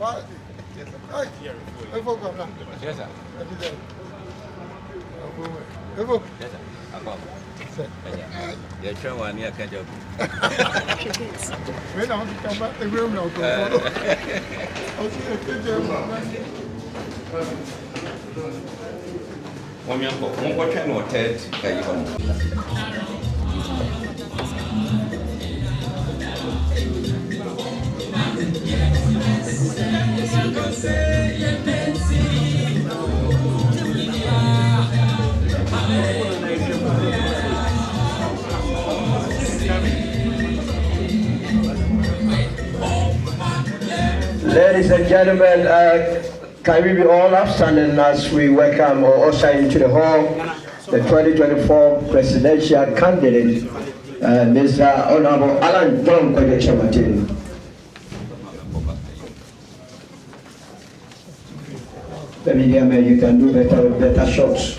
What? Hey, folks, come now. Yes, sir. Let me go. Yes, sir. Yeah, try one year, can't you? When I want to come back, the room now. I'll see a picture. One more time, or Ted. Ladies and gentlemen, can we be all upstanding as we welcome or usher into the hall the 2024 presidential candidate, Mr. Honorable Alan Tom Kyerematen. The media man, you can do better with better shots.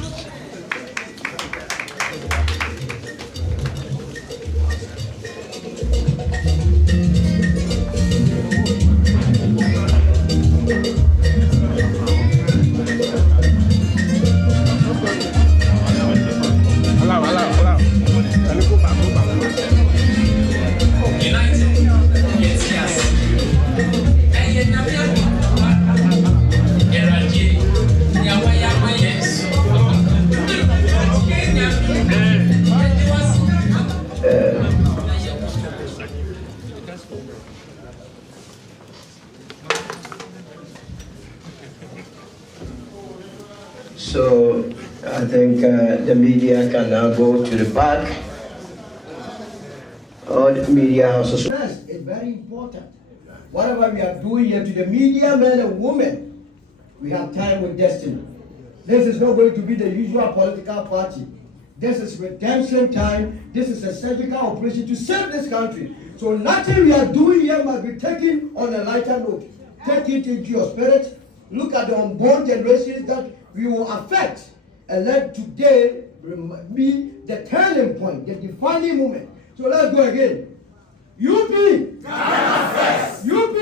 So I think the media can now go to the back. All the media houses. It's very important. Whatever we are doing here to the media men and women, we have time with destiny. This is not going to be the usual political party. This is redemption time. This is a surgical operation to save this country. So nothing we are doing here must be taken on a lighter note. Take it into your spirit. Look at the unborn generations that we will affect, and let today be the turning point, the defining moment. So let's go again. UP! UP! UP!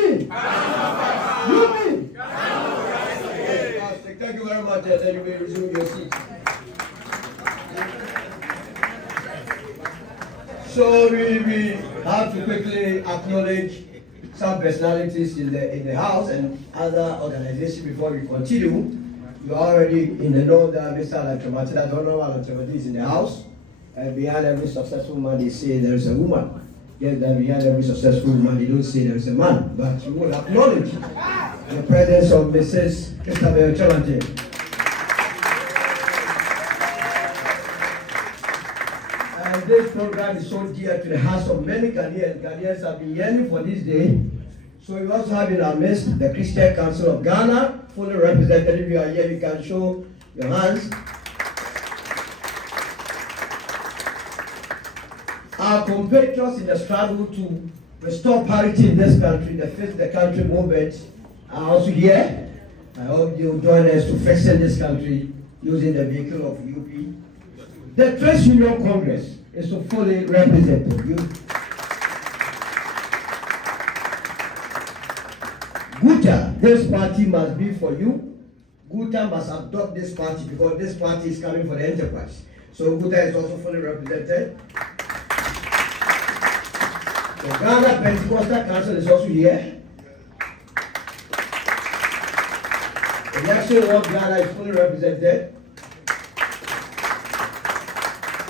Thank you very much, and then you may resume your seat. So we have to quickly acknowledge some personalities in the house and other organizations before we continue. You are already in the know that Mr. Kyerematen, I don't know what Kyerematen is in the house. And behind every successful man, they say there is a woman. Yes, that behind every successful man, they don't say there is a man. But you will acknowledge the presence of Mrs. Kyerematen. And this program is so dear to the hearts of many Ghanaians. Ghanaians have been yearning for this day. So we also have in our midst the Christian Council of Ghana, fully represented. If you are here, you can show your hands. Our compatriots in the struggle to restore parity in this country, the Fix the Country movement, are also here. I hope you'll join us to fix this country using the vehicle of UP. The Trade Union Congress is to fully represent you. Guta, this party must be for you. Guta must adopt this party because this party is coming for the enterprise. So Guta is also fully represented. The Ghana Pentecostal Council is also here. The National World Ghana is fully represented.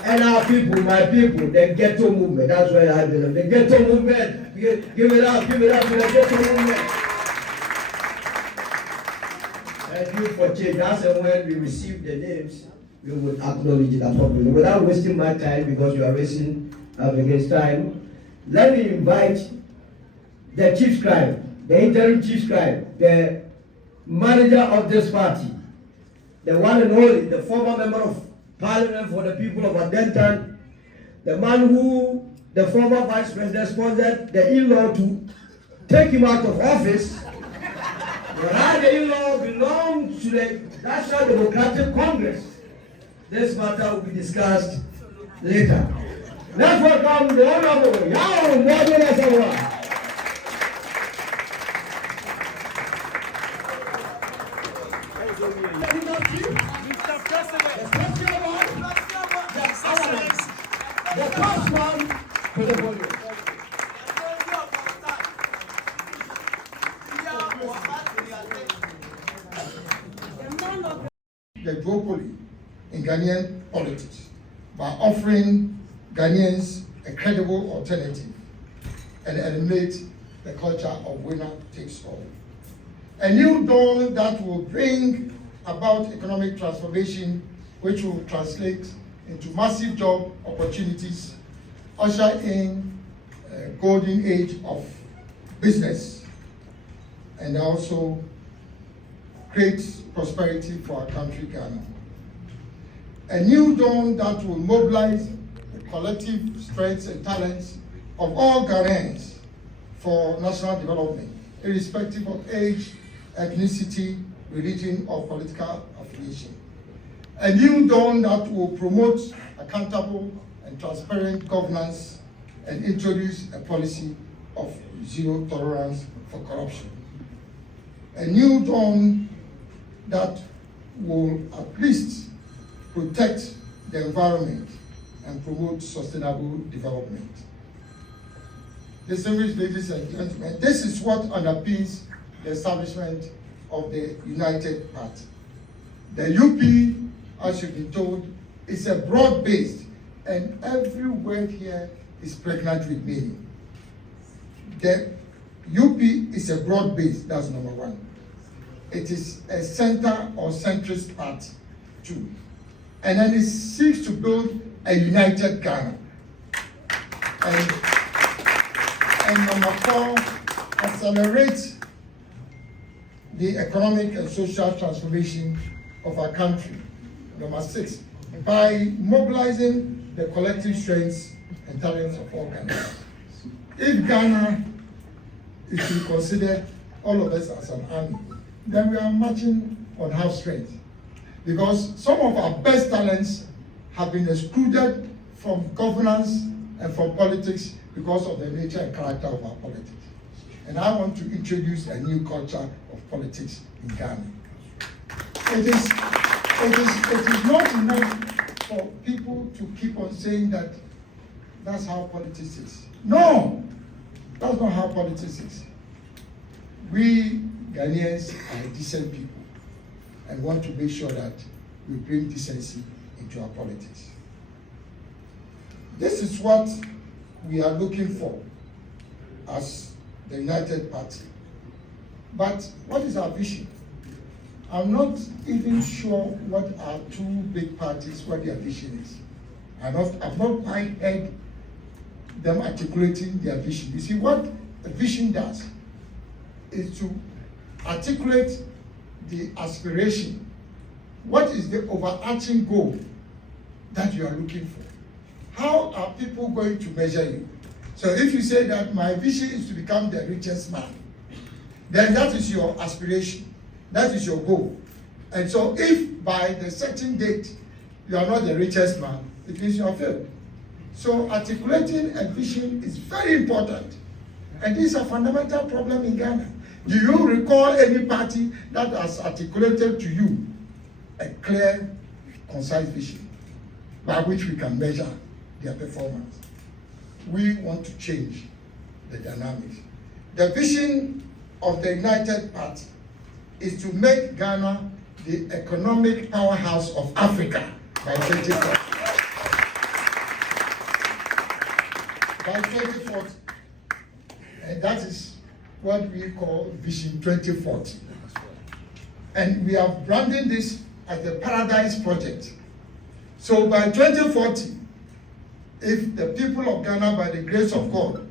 And our people, my people, the ghetto movement, that's why I belong. The ghetto movement, give it up to the ghetto movement. And you for change, that's when we receive the names, we would acknowledge it appropriately. Without wasting my time, because you are racing against time, let me invite the chief scribe, the interim chief scribe, the manager of this party, the one and only, the former member of Parliament for the people of Adentan, the man who the former vice president sponsored the in-law to take him out of office. But how the in-law belongs to the National Democratic Congress. This matter will be discussed later. Let's welcome the Honorable Yao Mwabena Sawa. Hopeson Adorye. The duopoly in Ghanaian politics by offering Ghanaians a credible alternative and eliminate the culture of winner takes all. A new dawn that will bring about economic transformation, which will translate into massive job opportunities, usher in a golden age of business, and also create prosperity for our country, Ghana. A new dawn that will mobilize the collective strengths and talents of all Ghanaians for national development, irrespective of age, ethnicity, religion, or political affiliation. A new dawn that will promote accountable and transparent governance and introduce a policy of zero tolerance for corruption. A new dawn that will at least protect the environment and promote sustainable development. Distinguished ladies and gentlemen, this is what underpins the establishment of the United Party. The UP, as you've been told, is a broad-based, and every word here is pregnant with meaning. The UP is a broad-based, that's number one. It is a center or centrist party, too. And then it seeks to build a united Ghana. And number four, accelerate the economic and social transformation of our country. Number six, by mobilizing the collective strengths and talents of all Ghanaians. If Ghana is to be considered, all of us as an army, then we are marching on half strength. Because some of our best talents have been excluded from governance and from politics because of the nature and character of our politics. And I want to introduce a new culture of politics in Ghana. It is not enough for people to keep on saying that that's how politics is. No, that's not how politics is. We Ghanaians are decent people and want to make sure that we bring decency into our politics. This is what we are looking for as the United Party. But what is our vision? I'm not even sure what our two big parties, what their vision is. I've not quite heard them articulating their vision. You see, what a vision does is to articulate the aspiration. What is the overarching goal that you are looking for? How are people going to measure you? So if you say that my vision is to become the richest man, then that is your aspiration. That is your goal. And so if by the certain date you are not the richest man, it means you have failed. So articulating a vision is very important. And this is a fundamental problem in Ghana. Do you recall any party that has articulated to you a clear, concise vision by which we can measure their performance? We want to change the dynamics. The vision of the United Party is to make Ghana the economic powerhouse of Africa by 2040. By 2040. And that is what we call Vision 2040. And we are branding this as the Paradise Project. So by 2040, if the people of Ghana, by the grace of God,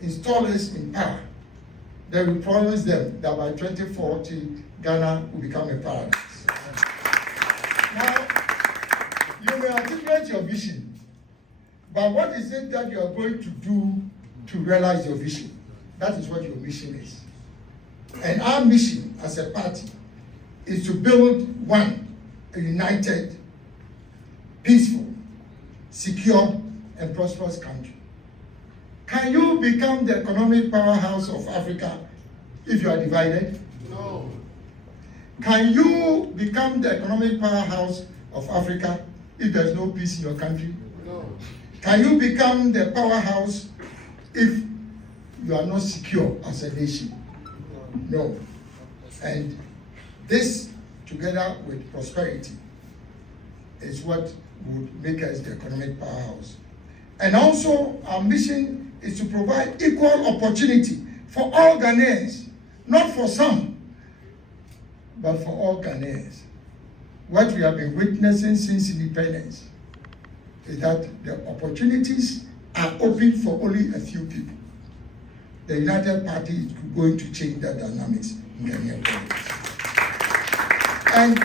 install us in power, then we promise them that by 2040, Ghana will become a paradise. Now, you may articulate your vision, but what is it that you are going to do to realize your vision? That is what your mission is. And our mission as a party is to build one, a united, peaceful, secure, and prosperous country. Can you become the economic powerhouse of Africa if you are divided? No. Can you become the economic powerhouse of Africa if there's no peace in your country? No. Can you become the powerhouse if you are not secure as a nation? No. And this, together with prosperity, is what would make us the economic powerhouse. And also, our mission is to provide equal opportunity for all Ghanaians, not for some, but for all Ghanaians. What we have been witnessing since independence is that the opportunities are open for only a few people. The United Party is going to change the dynamics in Ghanaian politics. And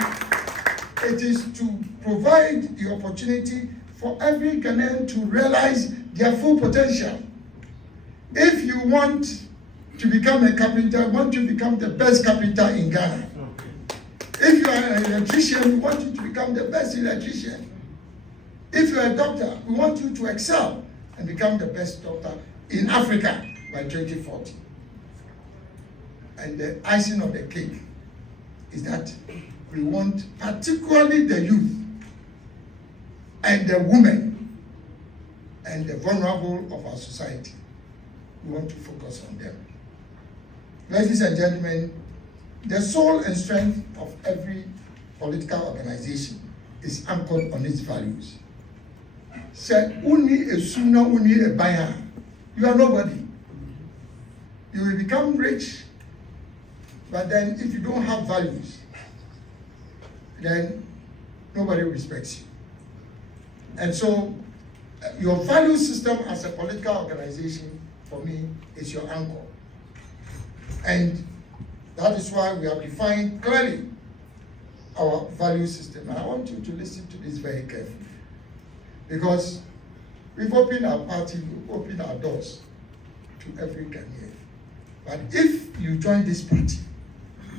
it is to provide the opportunity for every Ghanaian to realize their full potential. If you want to become a carpenter, want to become the best carpenter in Ghana. If you are an electrician, we want you to become the best electrician. If you are a doctor, we want you to excel and become the best doctor in Africa by 2040. And the icing on the cake is that we want particularly the youth and the women and the vulnerable of our society. We want to focus on them. Ladies and gentlemen, the soul and strength of every political organization is anchored on its values. Say, uni esuna uni ebaya, you are nobody. You will become rich, but then if you don't have values, then nobody respects you. And so, your value system as a political organization, for me, is your anchor. And that is why we have defined clearly our value system. And I want you to listen to this very carefully. Because we've opened our party, we've opened our doors to every Ghanaian. But if you join this party,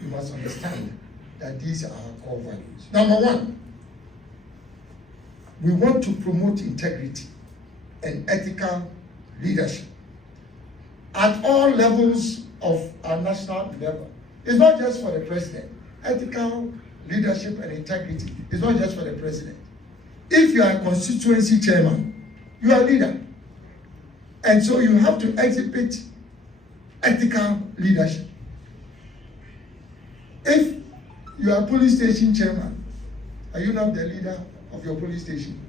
you must understand that these are our core values. Number one, we want to promote integrity and ethical leadership at all levels of our national level. It's not just for the president. Ethical leadership and integrity is not just for the president. If you are a constituency chairman, you are a leader. And so you have to exhibit ethical leadership. If you are a police station chairman, are you not the leader of your police station?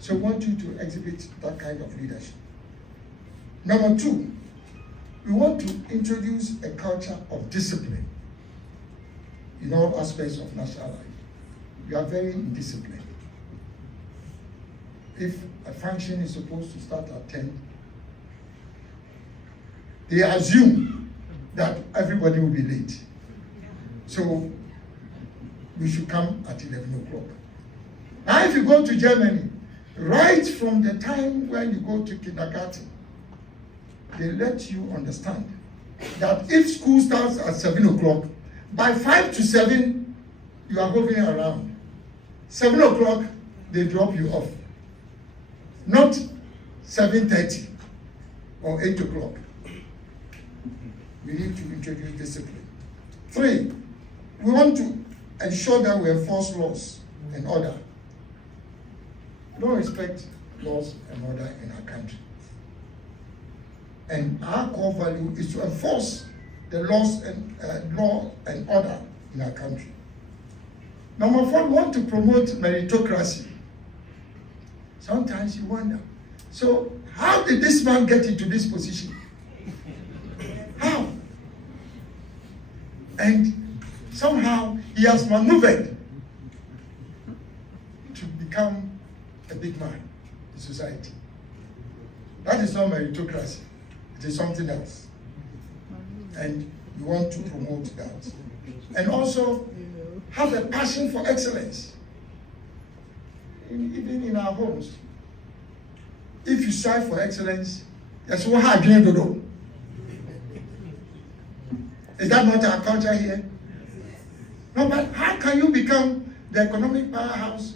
So we want you to exhibit that kind of leadership. Number two, we want to introduce a culture of discipline in all aspects of national life. We are very indisciplined. If a function is supposed to start at 10, they assume that everybody will be late. So we should come at 11 o'clock. Now if you go to Germany, right from the time when you go to kindergarten, they let you understand that if school starts at 7 o'clock, by 5 to 7, you are hovering around. 7 o'clock, they drop you off. Not 7:30 or 8 o'clock. We need to introduce discipline. 3, we want to ensure that we enforce laws and order. We don't respect laws and order in our country. And our core value is to enforce the laws and law and order in our country. Number 4, we want to promote meritocracy. Sometimes you wonder, so how did this man get into this position? How? And somehow he has maneuvered to become a big man in society. That is not meritocracy. It is something else. And we want to promote that. And also have a passion for excellence. Even in our homes. If you strive for excellence, that's what I dream to do. Is that not our culture here? No, but how can you become the economic powerhouse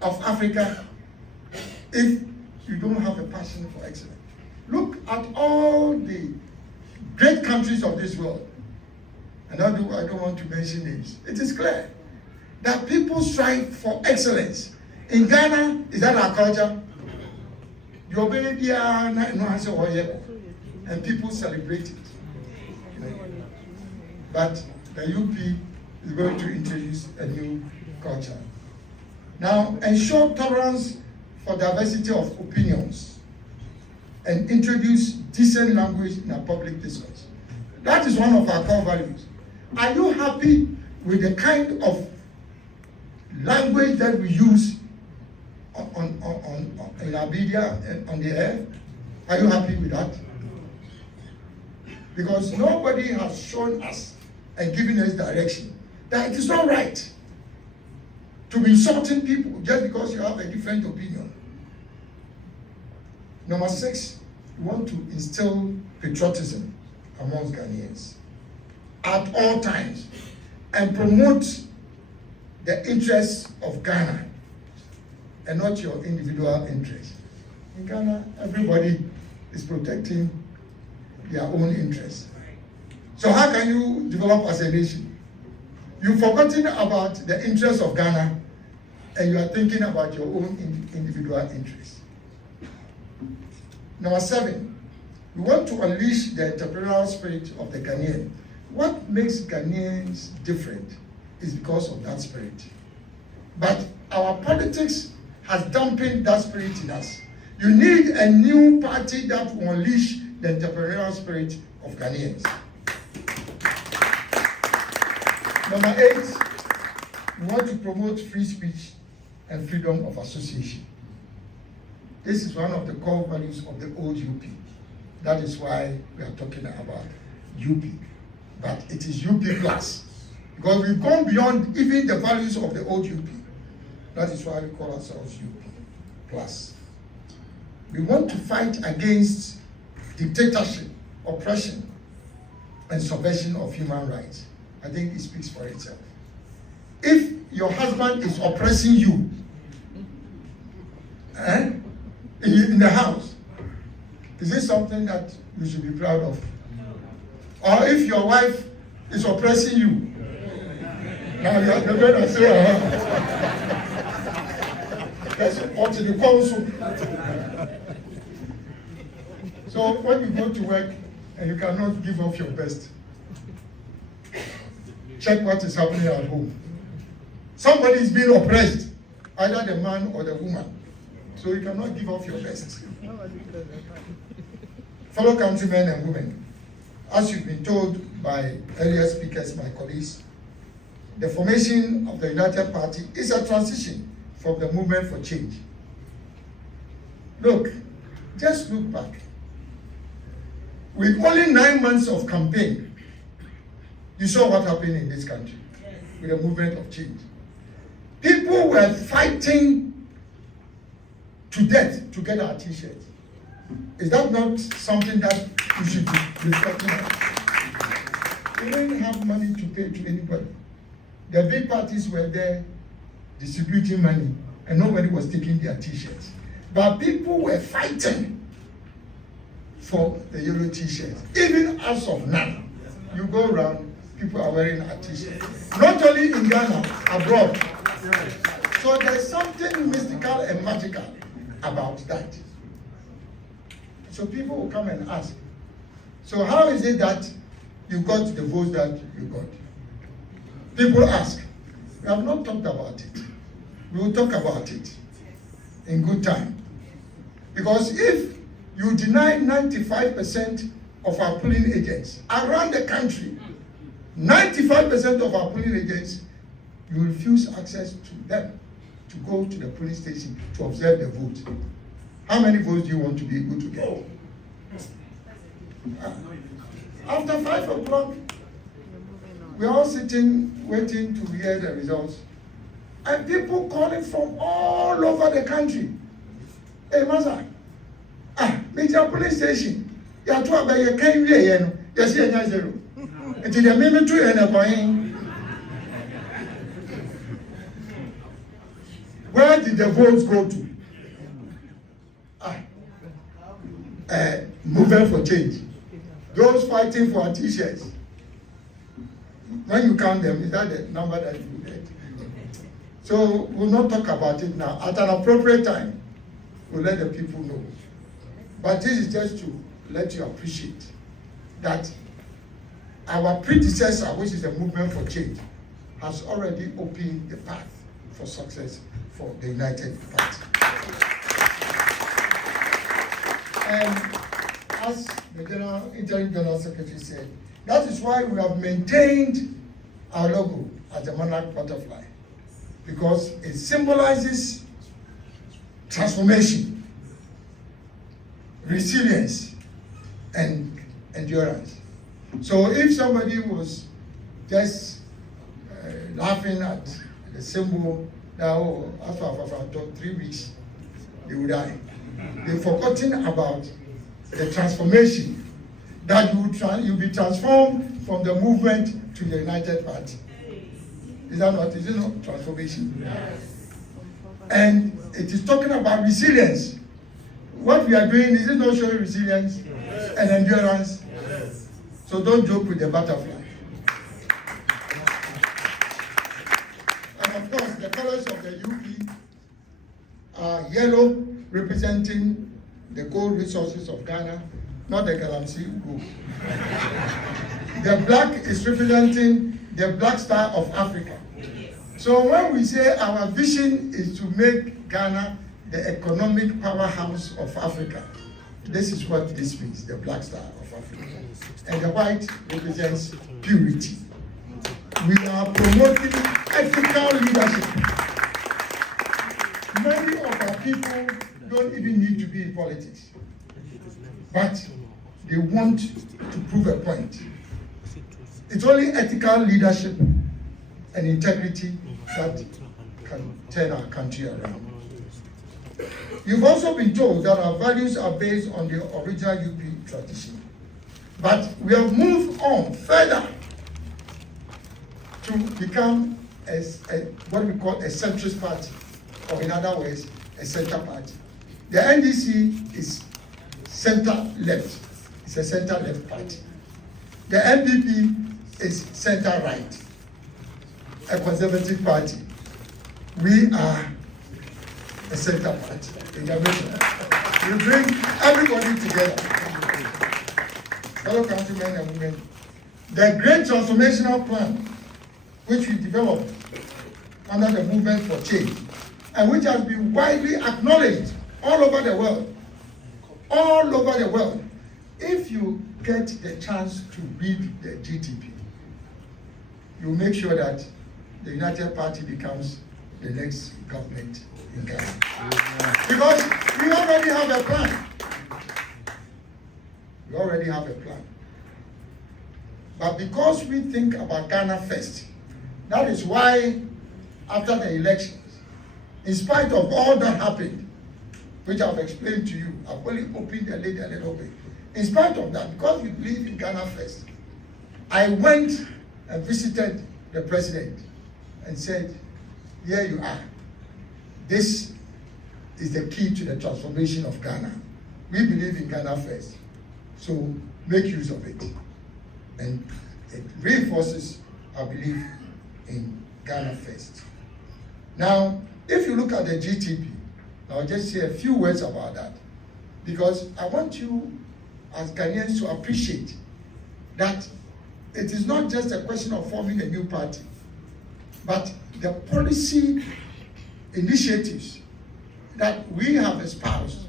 of Africa if you don't have a passion for excellence? Look at all the great countries of this world. And I don't want to mention names. It is clear that people strive for excellence. In Ghana, is that our culture? Your baby no answer and people celebrate it. But the UP is going to introduce a new culture. Now, ensure tolerance for diversity of opinions and introduce decent language in our public discourse. That is one of our core values. Are you happy with the kind of language that we use in our media and on the air? Are you happy with that? Because nobody has shown us and given us direction that it is not right to be insulting people just because you have a different opinion. Number 6, we want to instill patriotism amongst Ghanaians at all times and promote the interests of Ghana and not your individual interests. In Ghana, everybody is protecting their own interests. So how can you develop as a nation? You've forgotten about the interests of Ghana and you are thinking about your own individual interests. Number 7, we want to unleash the entrepreneurial spirit of the Ghanaian. What makes Ghanaians different is because of that spirit. But our politics has dampened that spirit in us. You need a new party that will unleash the entrepreneurial spirit of Ghanaians. Number 8, we want to promote free speech and freedom of association. This is one of the core values of the old UP. That is why we are talking about UP. But it is UP plus. Because we've gone beyond even the values of the old UP. That is why we call ourselves UP plus. We want to fight against dictatorship, oppression, and subversion of human rights. I think it speaks for itself. If your husband is oppressing you in the house, is this something that you should be proud of? Or if your wife is oppressing you, now you're going to say, that's up to the council. So when you go to work and you cannot give up your best, check what is happening at home. Somebody is being oppressed, either the man or the woman. So you cannot give up your best. Fellow countrymen and women, as you've been told by earlier speakers, my colleagues, the formation of the United Party is a transition from the movement for change. Look, just look back. With only 9 months of campaign, you saw what happened in this country with the movement of change. People were fighting to death to get our t-shirts. Is that not something that we should be reflecting on? We didn't have money to pay to anybody. The big parties were there distributing money and nobody was taking their t-shirts. But people were fighting for the yellow t-shirts. Even as of now, you go around, people are wearing our t-shirts. Not only in Ghana, abroad. So there's something mystical and magical about that. So people will come and ask, so how is it that you got the votes that you got? People ask. We have not talked about it. We will talk about it in good time. Because if you deny 95% of our polling agents around the country, 95% of our polling agents, you refuse access to them to go to the polling station to observe the vote. How many votes do you want to be able to get? After 5 o'clock, we're all sitting, waiting to hear the results. And people calling from all over the country. Hey, Maza, major police station. You are to about your can't be a yes, yes, zero. Until the minute to end up. Where did the votes go to? Movement for change. Those fighting for our t-shirts. When you count them, is that the number that you get? So we'll not talk about it now. At an appropriate time, we'll let the people know. But this is just to let you appreciate that our predecessor, which is the movement for change, has already opened the path for success for the United Party. And as the Interim General Secretary said, that is why we have maintained our logo as a monarch butterfly, because it symbolizes transformation, resilience, and endurance. So if somebody was just laughing at the symbol, now after 3 weeks, they would die. They've forgotten about the transformation that you'll be transformed from the movement to the United Party. Is that not? Is it not transformation? Yes. And it is talking about resilience. What we are doing, is it not showing resilience and endurance? Yes. So don't joke with the butterfly. And of course, the colors of the UP are yellow, representing the gold resources of Ghana, not the Galamsey gold. The black is representing the Black Star of Africa. So when we say our vision is to make Ghana the economic powerhouse of Africa, this is what this means, the Black Star of Africa. And the white represents purity. We are promoting ethical leadership. Many of our people don't even need to be in politics, but they want to prove a point. It's only ethical leadership and integrity that can turn our country around. You've also been told that our values are based on the original UP tradition, but we have moved on further to become what we call a centrist party, or in other words, a center party. The NDC is center-left. It's a center-left party. The NPP is center-right, a conservative party. We are a center party in the mission. We bring everybody together. Fellow countrymen and women, the great transformational plan which we developed under the movement for change, and which has been widely acknowledged all over the world. All over the world. If you get the chance to read the GTP, you make sure that the United Party becomes the next government in Ghana. Because we already have a plan. We already have a plan. But because we think about Ghana first, that is why after the elections, in spite of all that happened, which I've explained to you, I've only opened the lid a little bit. In spite of that, because we believe in Ghana first, I went and visited the president and said, here you are. This is the key to the transformation of Ghana. We believe in Ghana first, so make use of it. And it reinforces our belief in Ghana first. Now, if you look at the GTP, I'll just say a few words about that, because I want you as Ghanaians to appreciate that it is not just a question of forming a new party, but the policy initiatives that we have espoused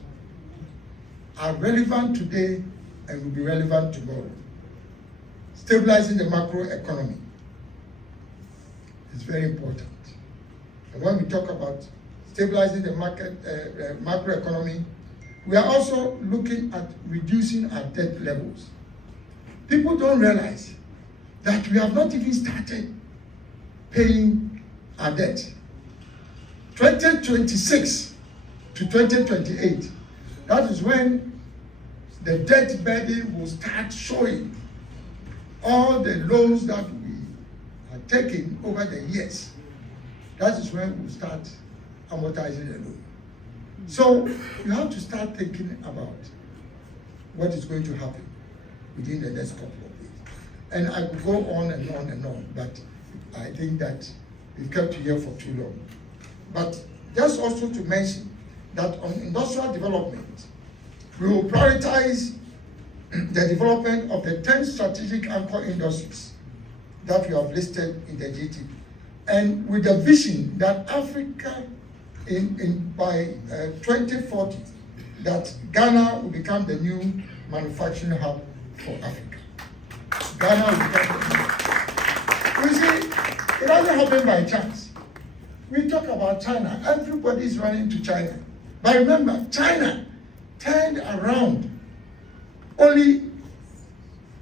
are relevant today and will be relevant tomorrow. Stabilizing the macro economy is very important. And when we talk about stabilizing the macro economy, we are also looking at reducing our debt levels. People don't realize that we have not even started paying our debt. 2026 to 2028, that is when the debt burden will start showing. All the loans that we are taking over the years, that is when we'll start amortizing the loan. So you have to start thinking about what is going to happen within the next couple of days. And I could go on and on and on, but I think that we've kept you here for too long. But just also to mention that on industrial development, We will prioritize the development of the 10 strategic anchor industries that we have listed in the GTP, and with the vision that Africa, by 2040, that Ghana will become the new manufacturing hub for Africa. Ghana will become the new. You see, it doesn't happen by chance. We talk about China, everybody is running to China. But remember, China turned around only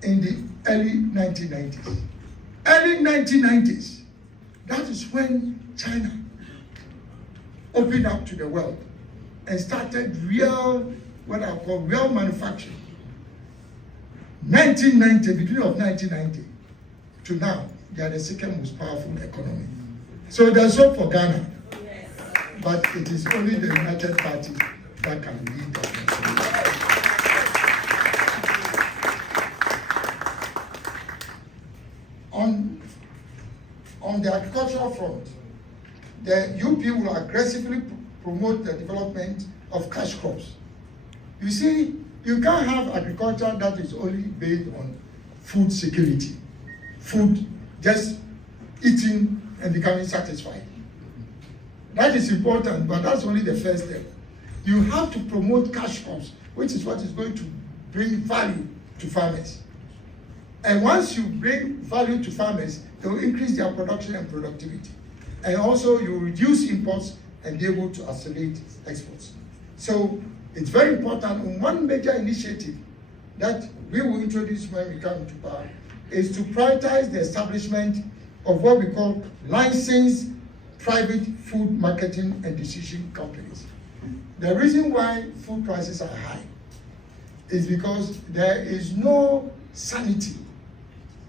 in the early 1990s. Early 1990s, that is when China opened up to the world and started real, what I call real manufacturing. 1990, beginning of 1990 to now, they are the second most powerful economy. So there's hope for Ghana, but it is only the United Party that can lead that. On the agricultural front, the UP will aggressively promote the development of cash crops. You see, you can't have agriculture that is only based on food security, food just eating and becoming satisfied. That is important, but that's only the first step. You have to promote cash crops, which is what is going to bring value to farmers. And once you bring value to farmers, they will increase their production and productivity. And also you reduce imports and be able to accelerate exports. So it's very important. One major initiative that we will introduce when we come into power is to prioritize the establishment of what we call licensed private food marketing and distribution companies. The reason why food prices are high is because there is no sanity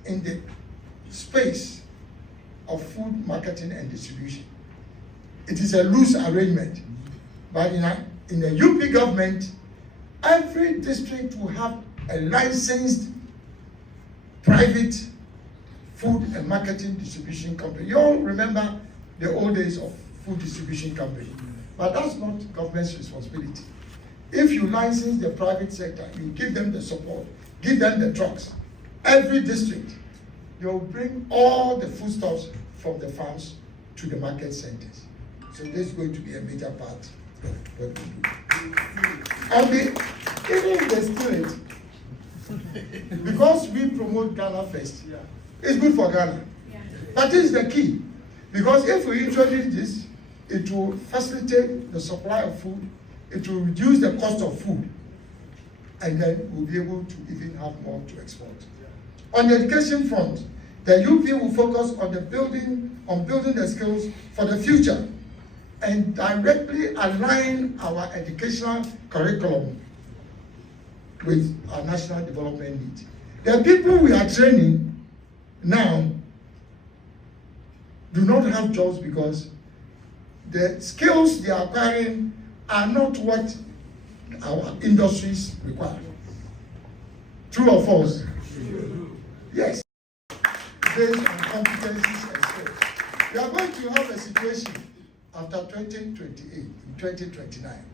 in the space of food marketing and distribution. It is a loose arrangement, but in the UP government, every district will have a licensed private food and marketing distribution company. You all remember the old days of food distribution company, but that's not government's responsibility. If you license the private sector, you give them the support, give them the trucks. Every district, they will bring all the foodstuffs from the farms to the market centers. So this is going to be a major part of what we do. Even the spirit, because we promote Ghana first, it's good for Ghana. But this is the key, because if we introduce this, it will facilitate the supply of food, it will reduce the cost of food, and then we'll be able to even have more to export. On the education front, the UP will focus on building the skills for the future and directly align our educational curriculum with our national development needs. The people we are training now do not have jobs because the skills they are acquiring are not what our industries require. True or false? Yes. Based on competencies and skills. We are going to have a situation after 2028, 2029,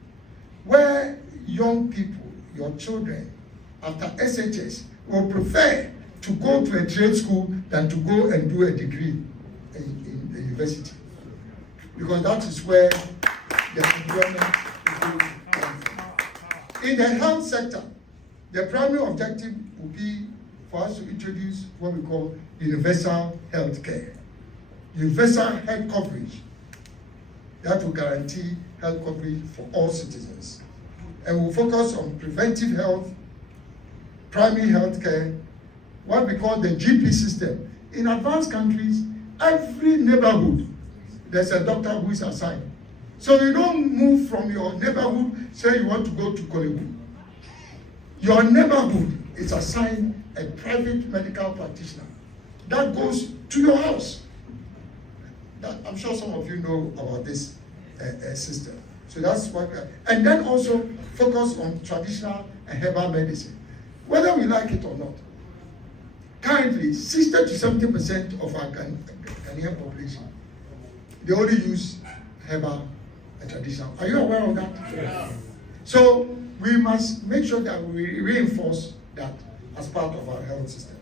where young people, your children, after SHS, will prefer to go to a trade school than to go and do a degree in the university. Because that is where the employment is. In the health sector, the primary objective will be for us to introduce what we call universal health care. Universal health coverage that will guarantee health coverage for all citizens. And we'll focus on preventive health, primary health care, what we call the GP system. In advanced countries, every neighborhood, there's a doctor who is assigned. So you don't move from your neighborhood, say you want to go to Kolebu. Your neighborhood is assigned a private medical practitioner that goes to your house. I'm sure some of you know about this system. So that's what, and then also focus on traditional and herbal medicine, whether we like it or not. Currently, 60 to 70% of our Ghanaian population, they only use herbal and traditional. Are you aware of that? Yeah. So we must make sure that we reinforce that as part of our health system.